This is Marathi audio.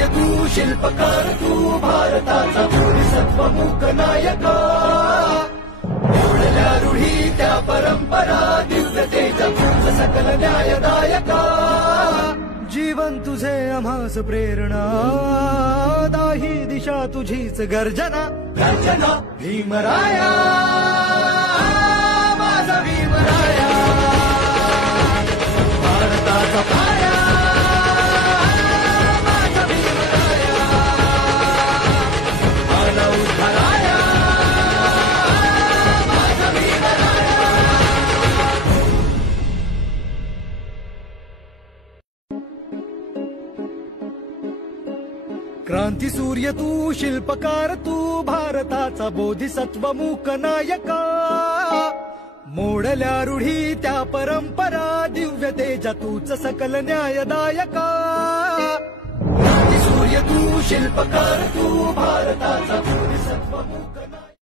सूर्य तू शिल्पकार तू भारताचा बोधिसत्व मूक नायका मोडल्या रूढी त्या परंपरा दिव्यतेचा तुझ सकल न्यायदायका जीवन तुझे आम्हास प्रेरणा दाही दिशा तुझीच गर्जना गर्जना भीमराया माझा भीमराया भारताचा पाया माझा भीमराया आला उद्धाराया माझा भीमराया क्रांती सूर्य तू शिल्पकार तू भारताचा बोधिसत्व मूक नायका मोडल्या रूढी त्या परंपरा दिव्य तेजा तूच सकल न्यायदायका क्रांती सूर्य तू शिल्पकार तू भारताचा बोधिसत्व मूक नायका